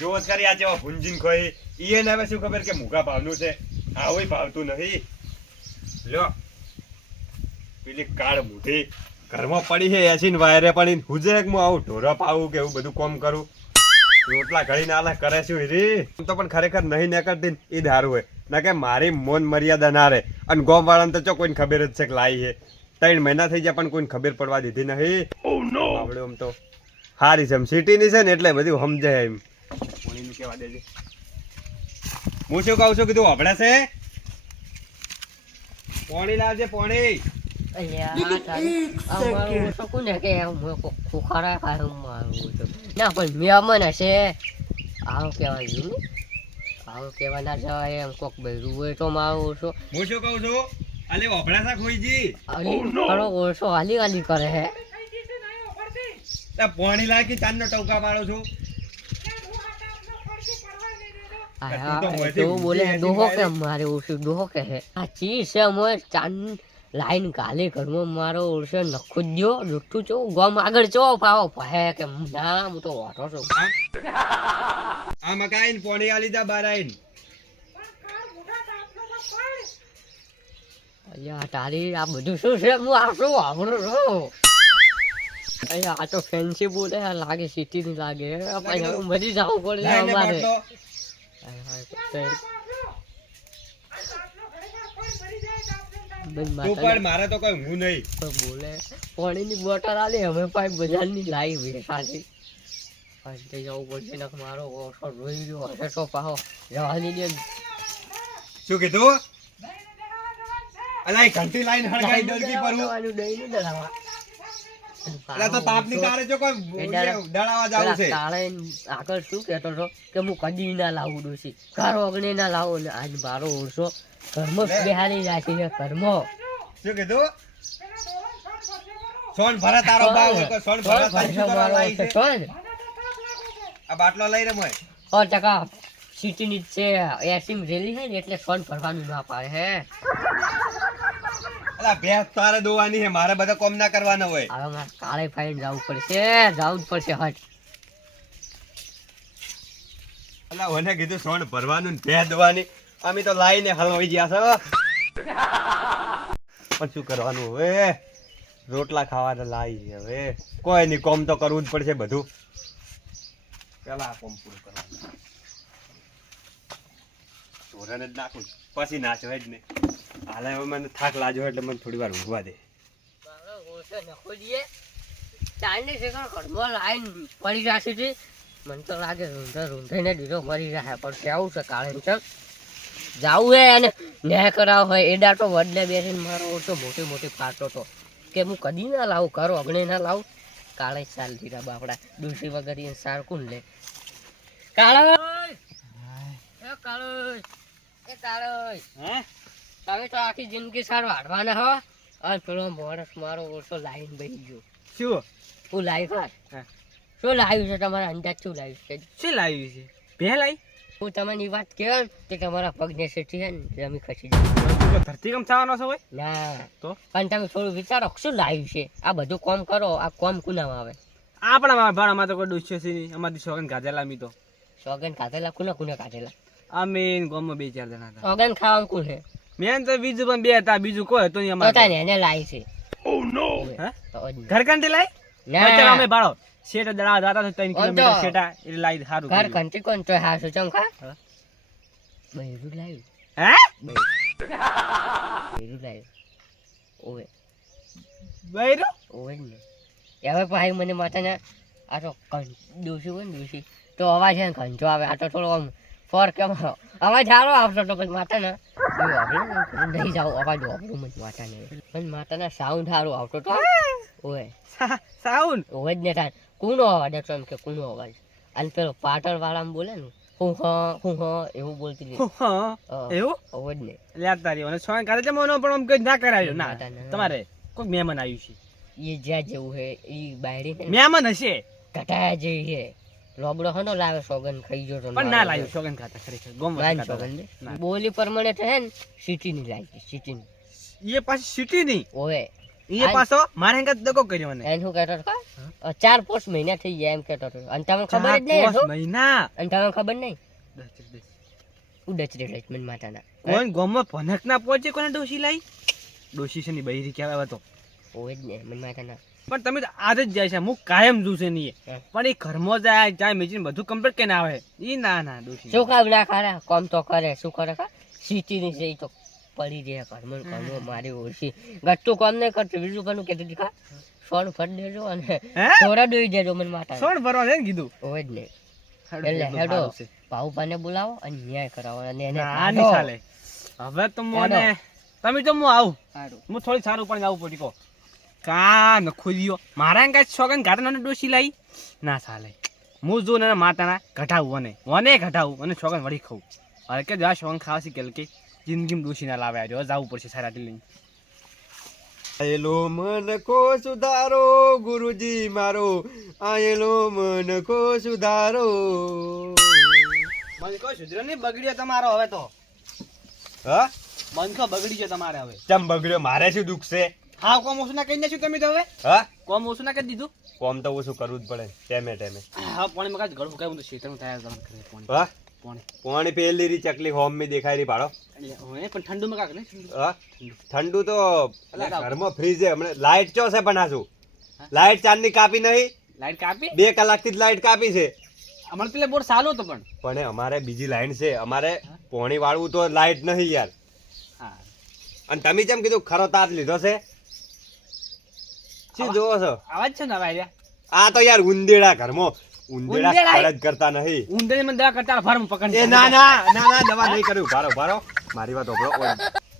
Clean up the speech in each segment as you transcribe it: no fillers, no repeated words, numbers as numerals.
જો કરી આ જેવા ભુંજીન ખોઈ ઈએ ને હવે શું ખબર કે મુગા ભાવનું છે આવું ભાવતું નહીં લ્યો પેલી કાળ મુઠી ઘરમાં પડી છે એસી ને વાયરે પડી હુજે હું આવું ઢોરા પાવું કે એવું બધું કોમ કરું રોટલા ઘડીને આલે કરે શું રી તો પણ ખરેખર નહીં નીકળતી એ ધારું હોય ના કે મારી મોન મર્યાદા ના રહે અને ગોમ વાળાને તો ચો કોઈને ખબર જ છે કે લાઈ છે 3 મહિના થઈ ગયા પણ કોઈને ખબર પડવા દીધી નહીં આવડે આમ તો હારી છે સિટીની છે ને એટલે બધું સમજે એમ પોણીનું કેવા દેજે હું શું કહું છું કીધું હબળે છે પોણી લાવજે પોણી ના પણ મેમન હશે આવું કેવા ના જવાય એમ કોક બૈરું હોય તો મારું ઓછો હું શું કહું છું અલે હબળે છે ખોઈજી ઓછો હાલી હાલી કરે હે પોણી લાગી ચાંદનો ટોકા પાડો છું બોલે ડોહો કે મારે ઓછું ડોહો કે હે આ ચીજ છે મોય ચાંદ લાઈન કાલે ઘરમાં મારો ઓળશે નખો દ્યો જુઠ્ઠું છો ગોમ આગળ ચો પાવો ભહે કે ના હું તો વાટો છું આ મકાઈન પોણી આલી જા બાર આઈન અલ્યા તારી આ બધું શું છે હું આવશું આવડું છું અલ્યા આ તો ફેન્સી બોલે લાગે સિટી ની લાગે મરી જવું પડે અમારે મારે તો કઈ હું નહીં બોલે પાણીની બોટલ આલી અમે પાઇપ બજારની લાવી વેસાથી અંતે જવું પડશે ને મારો ઓછો રોઈ ગયો હશે તો પાહો જવાની દે શું કીધું અલા ઘંટી લાઈન હળગાઈ દલકી પરું દઈને દળાવા અલા તો તાપની તારે જો કોઈ દળાવા જાવું છે તાળે આગળ શું કહેતો હતો કે હું કદી ના લાવું દોશી ઘર ઓગણે ના લાવું ને આજ મારો ઓળસો ઘરમાં બેહારી રાખી છે ઘરમાં શું કીધું સોન ભરા તારો બાવ સોન ભરા તારી કરવા લાઈ છે આ બાટલો લઈ રે મોય 100% સિટી ની છે એસીમ રેલી છે ને એટલે સોન ભરવાનું ના પાડે હે અલા ભેંસ તારે દોવાની છે મારે બધા કોમ ના કરવાના હોય હવે મારે કાલે ફાઈન જવું પડશે જવું જ પડશે હટ અલા ઓને કીધું સોન ભરવાનું ને ભેંસ દોવાની અમે તો લાઈને હલવાઈ ગયા છો પણ શું કરવાનું હવે રોટલા ખાવાના લાઈ છે હવે કોઈ નહીં કોમ તો કરવું જ પડશે બધું પેલા કોમ પૂરું કરવાનું ધોરણ જ નાખું પછી નાચો જ ને હાલે હવે મને થાક લાગ્યો એટલે મને થોડી વાર ઊંઘવા દે પડી રાખી હતી મને તો લાગે રૂંધાઈને દીધો મરી જાય પણ કેવું છે કાળે ચક જાવું હે અને ન્યાય કરાવ હોય એડા તો વડલે બેસીને મારો ઓછો મોટી મોટી ફાટો તો કે હું કદી ના લાવું કરો અગણે ના લાવું કાળે ચાલ ધીરા બાપડા દૂસરી વગર એ સાર કોણ લે કાળો એ કાળો એ કાળો હે તમે તો આખી જિંદગી સાર વાળવાના હો અને પેલો માણસ મારો ઓછો લાઈન બની ગયો શું હું લાઈવ શું લાવ્યું છે તમારા અંદાજ શું લાવ્યું છે શું લાવ્યું છે ભે લાવી હું તમને વાત કહેવાય કે તમારા પગને સેઠી છે ને જમી ખસી ધરતીકંપ થવાનો છે હોય ના તો પણ તમે થોડું વિચારો શું લાવ્યું છે આ બધું કોમ કરો આ કોમ કુનામાં આવે આપણા ભાણામાં તો કોઈ દુશ્ય છે નહીં અમારી સોગન ગાધેલા મી તો સોગન ખાધેલા કુને કાઢેલા અમે ગામમાં 2-4 જણા હતા સોગન ખાવાનું કોણ છે મેન તો બીજું પણ 2 હતા બીજું કોઈ હતું નહીં અમારે પોતાને એને લાવી છે હે તો જ ઘર કંટી લાઈ ના અમે ભાડો શેટા દડા જાતા તો 3 કિલોમીટર શેટા એટલે લાઈ સારું ઘર કંટી કોણ તો હાસુ ચમખા બૈરું લાવ્યું હે બૈરું લાવ્યું ઓવે બૈરો ઓવે જ ને હવે ભાઈ મને માથાના આ તો દોશી હોય ને દોશી તો અવાજ છે ને ઘંટો આવે આ તો થોડો આમ ફર કેમ અવાજ સારો આવતો તો પછી માથાના નહીં જાવ અવાજ વાપરું મને માથાને પણ માથાના સાઉન્ડ સારું આવતો તો ઓવે સાઉન્ડ ઓવે જ ને થાય કુનો અવાજ હતો એમ કે કુનો અવાજ અને પેલો પાટણ વાળામાં બોલે ને હું એવું બોલતી હતી એવું ઓવે જ ને લે તારી અને સોગન ગાધે છે મોનો પણ આમ કઈ ના કરાયો ના તમારે કોઈ મહેમાન આવ્યું છે એ જ્યાં જેવું છે એ બાયરી મહેમાન હશે ઘટાયા જેવી છે લોબડો હનો લાવે સોગન ખાઈ ગયો તો પણ ના લાવ્યો સોગન ખાતા ખરેખર ગોમ સોગન બોલી પ્રમાણે તો હે ને સિટી ની લાગી સિટી ની એ પાછી સિટી ની ઓવે એ પાછો મારે હંગાત દગો કર્યો મને એને શું કહેતો હતો ખબર? 4-5 મહિના થઈ ગયા એમ કહેતો હતો. અને તમને ખબર જ નહીં 4-5 હતું? મહિના અને તમને ખબર નહીં ઉડચ રે લક્ષ્મણ માતાના કોણ ગોમમાં ભનક ના પહોંચે કોને ડોશી લાઈ ડોશી છે ની બૈરી કહેવાય તો ઓય જ ને મન માતાના. પણ તમે તો આજ જ જાય છે હું કાયમ જોશે નહીં હે. પણ એ ઘરમાં જાય મેચીને બધું કમ્પ્લીટ કરીને આવે ઈ ના ડોશી શું કામ ના કરે કામ તો કરે શું કરે ખા સિટીની છે ઈ તો પડી રહે ઘરમાં ને ઘરમાં મારી ઓછી ગટ્ટું કામ નહીં કરતું બીજું કનું કીધું ખા સોન ફટ દેજો અને હે થોડા દોઈ દેજો મન માતા સોણ ભરવા છે ને કીધું ઓય જ ને હેડો, એટલે એટલું હેડો સારું છે. ભાઉભાને બોલાવો અને ન્યાય કરાવો અને એને ના નહીં ચાલે હવે તો મને તમે તો હું આવું સારું હું થોડી સારું પણ આવું પડી કહો કા નખો દિયો મારા કાંઈ છોકન ઘાટના ડોશી લાવી ના ચાલે હું જો ને માતાના ઘટાવું મને ઘટાવું અને છોકન વળી ખાઉં હવે કે જા છોકન ખાવાસી કે જિંદગીમાં ડોશી ના લાવે આજે જવું પડશે સારા લઈને આયેલો મન કો સુધારો ગુરુજી મારો આયેલો મન કો સુધારો. મને કોઈ સુધરો નહીં બગડ્યો તમારો હવે તો હા બંધો બગડી ગયો તમારે હવે ચમ બગડ્યો મારે શું દુઃખ છે? હા કોમ ઓછું ના કહી દેશું તમે તો હવે હા કોમ ઓછું ના કરી દીધું કોમ તો ઓછું કરવું જ પડે ટેમે ટેમે. હા પાણી માં કાંઈ ઘડું કાંઈ હું તો શેતરનું થાય તમે કરે પાણી હા પાણી પાણી પેલી રી ચકલી હોમ માં દેખાય રહી ભાડો. પણ ઠંડુમાં કાંક નહીં હા ઠંડુ તો અલા ઘરમાં ફ્રીજ છે હમણાં લાઈટ ચો છે પણ આસુ લાઈટ ચાંદની કાપી નહીં લાઈટ કાપી 2 કલાકથી જ લાઈટ કાપી છે. અમારે પેલા બોર સારું હતો પણ અમારે બીજી લાઈન છે અમારે પોણી વાળવું તો લાઈટ નહીં યાર. હા અને તમે જેમ કીધું ખરો તાપ લીધો છે શું જોવો છો? આવાજ છે ને હવે આર્યા આ તો યાર ઉંદેડા ઘરમાં ઉંદેડા ઉંદેડા? કળજ કરતા નહીં. ઊંધે મને દવા કરતા ફાર્મ પકડ એ ના ના ના ના દવા નહીં કર્યું ભારો ભારો મારી વાત ઓબળો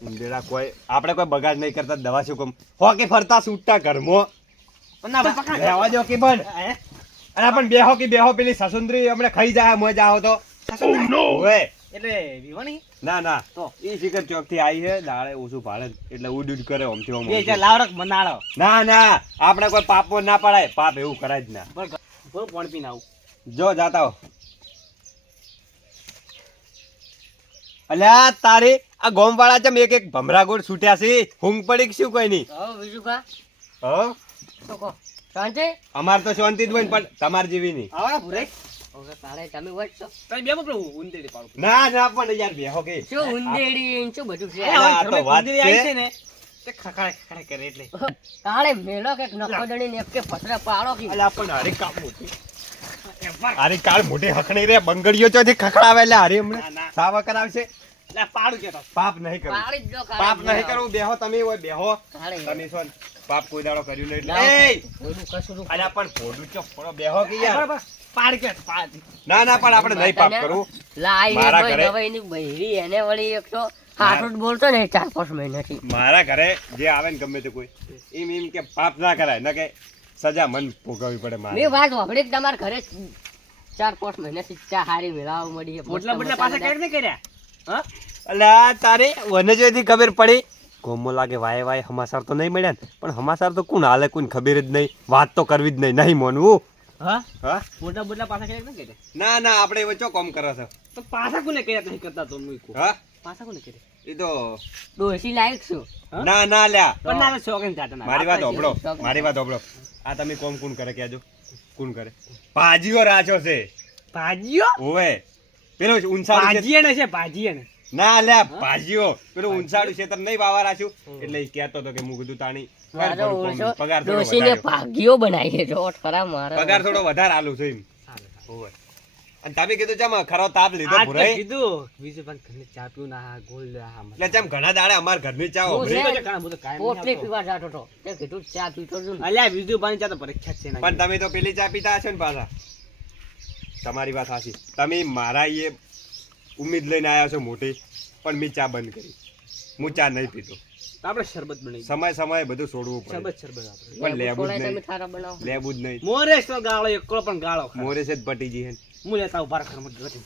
ઉંદેડા કોઈ આપણે કોઈ બગાડ નહીં કરતા દવા શું કમ હો કે ફરતા છૂટતા ઘરમાં ના પકડ રહેવા દો કે પણ અને પણ બેહો પેલી સસુંદરી હમણે ખાઈ જાય મજા આવો તો ઓવે એટલે વિવાની ના ના તો ઈ શિખર ચોક થી આવી છે દાડે ઓછું ભાડે એટલે ઉડ ઉડ કરે ઓમથી ઓમ એ જે લાવરક મનાળો ના ના આપણે કોઈ પાપો ના પડાય પાપ એવું કરાય જ ના. બોલ પાણી પીને આવું જો જાતા હો અલ્યા તારી આ ગોમ વાળા ચમ એક ભમરા ગોળ છૂટ્યા છે હુંગ પડી કે શું કોઈ નહીં? હવે બીજું કા હ શું કહો શાંતિ અમાર તો શાંતિ જ હોય ને પણ તમાર જેવી નહીં. આવા ભૂરે હવે તારે તમે વટશો તમે બે બપડો ઊંધેડી પાડો ના ના પણ યાર બેહો કે શું ઉંદેડી ને શું બધું છે આ તો વાત ઊંધેડી આવી છે. છે ને તે ખખડે કરે એટલે તાળે મેલો કે નખોદણી ને કે પથરા પાડો કે અલ્યા પણ હારી કામ મોટી હારી કાળ મોટી હકણી રે બંગડીઓ ચોથી ખખડાવે એટલે હારી હમણે ના, ના. સાવા કરાવશે. લે પાડું કેતો પાપ નહીં કરવું પાડી જ દો પાપ નહીં કરવું બેહો તમે હોય બેહો તાળે તમે શું પાપ કોઈ દાડો કર્યું નહીં લાવ. એટલે એય! બોલું કશું અલ્યા પણ ફોડું ચોક ફોડો બેહો કે યાર પાડ કે પાડ ના ના પણ આપણે નહીં પાપ કરવું લાઈ હે મારા ભાઈ ઘરે- દવાઈની બૈરી એને વળી એક તો હાથું જ બોલતો ને 4-5 મહિનાથી મારા ઘરે જે આવે ને ગમે તે કોઈ એમ કે પાપ ના કરાય ન કે સજા મન ભોગવવી પડે મારે. મેં વાત વાપરી કે તમારા ઘરે 4-5 મહિનાથી ચા હારી મેળાવા મળી છે. પોટલા બોટલા પાછા કેક ને કર્યા હા અલ્યા તારે વને જોઈથી ખબર પડી ગોમો લાગે વાય વાય હમાસાર તો નહીં મળ્યા ને પણ હમાસાર તો કોણ હાલે કોઈને ખબર જ નહીં વાત તો કરવી જ નહીં માનવું. હા હા પોટલા બોટલા પાછા કેક ને કર્યા ના ના આપણે એવો ચો કોમ કરે છે. તો પાછા કોને કર્યા નહીં કરતા તો મૂકો હા પાછા કોને કર્યા એ તો ડોસી લાયક છું હા? ના ના લ્યા પણ ના છોકરીને જાતા ના મારી વાત હોભળો મારી વાત હોભળો આ તમે કોમ કોણ કરે કેજો કોણ કરે ભાજીઓ રાચો છે ભાજીઓ ઓવે પેલો ઊંસાડું છે ભાજીએ ને છે ભાજીએ ને ના લ્યા ભાજીઓ પેલું ઊંસાડું છે તને નહીં વાવા રાખ્યું એટલે ઈ કહેતો હતો કે હું કીધું તાણી કર મારો થોડું કોમ. ઓળશો પગાર થોડો ડોસીને વધાર્યો. ભાગ્યો બનાવીએ જો ખરા મારા પગાર થોડો વધારે આલું છું એમ ઓવે અને તમે કીધું ચમ ખરો તાપ લીધો આજ તો ભુરાઈ કીધું બીજું પણ ઘરને ચા પીવું ના હા ગોળ હા એટલે ચમ ઘણા દાડે અમાર ઘરની ચા હું ઓભળી. છે. ઘણા બધું કાયમ પોટલી પીવા જાતો હતો તે કીધું ચા પીતો છું ને. અલ્યા બીજું પાણી ચા તો પરીક્ષા જ છે ને પણ તમે તો પેલી ચા પીતા હશો ને પાછા તમારી વાત સાચી તમે મારા એ ઉમ્મીદ લઈને આવ્યા છો મોટી પણ મેં ચા બંધ કરી હું ચા નહીં પીતો આપણે શરબત બનાવી સમય સમય બધું છોડવું પડે શરબત આપણે પણ લેવું જ સોળાએ તમે નહીં થારા બનાવો લેવું જ નહીં મોરેશ તો ગાળો એકલો પણ ગાળો ખાય. મોરે છે જ પટી જઈએ હું લેતા ઉભા રાખવાનું ગતિ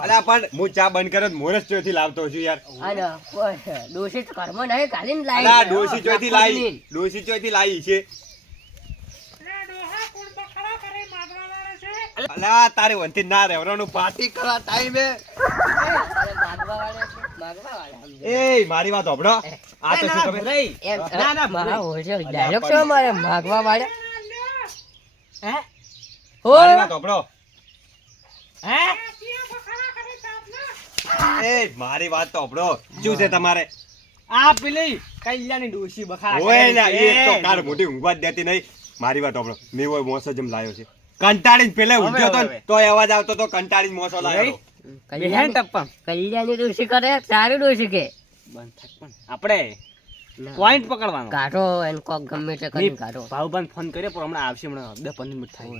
અલા પણ હું ચા બંધ કર્યો તો મોરે જ ચોથી લાવતો છું યાર અને કોઈ ડોસી તો ઘરમાં નહીં કાઢીને લાવી અલા છે. ડોસી ચોથી લાવી ડોસી ચોથી લાવી છે અલા તારે વંતી ના રહેવાનું પાર્ટી કરવા ટાઈમે અરે માગવા વાળા છે, માગવા વાળા સમજો. એ મારી વાત હોભળો આ તો શું ખબર એમ ના, ના, મારા ભૂલાઈ. હોલસેલ અલ્યા, ડાયરેક્ટ પણ- છે મારે માગવા વાળા હે હો મારી વાત સાંભળો. હે એ મારી વાત તો સાંભળો. શું છે તમારે આ પેલી કલ્યાણી ડોશી બખાડા ઓય કરે ના છે. એ તો કાળ મોટી ઊંઘવા જ દેતી નહીં. મારી વાત સાંભળો. મેં ઓય મોસો જેમ લાયો છે. કંટાળીને પેલે ઊંઘ્યો તો ને હવે. તોય અવાજ આવતો તો કંટાળીને મોસો લાયો તો. બેહેન ટપ્પા કલ્યાણી ડોશી કરે સારી ડોશી કે બંધ થાક પણ આપણે પોઈન્ટ પકડવાનો કાઢો એને કોક ગમે તે કરીને કાઢો ભાવબાન ફોન કર્યો પણ હમણાં આવશે હમણાં 10-15 મિનિટ થાય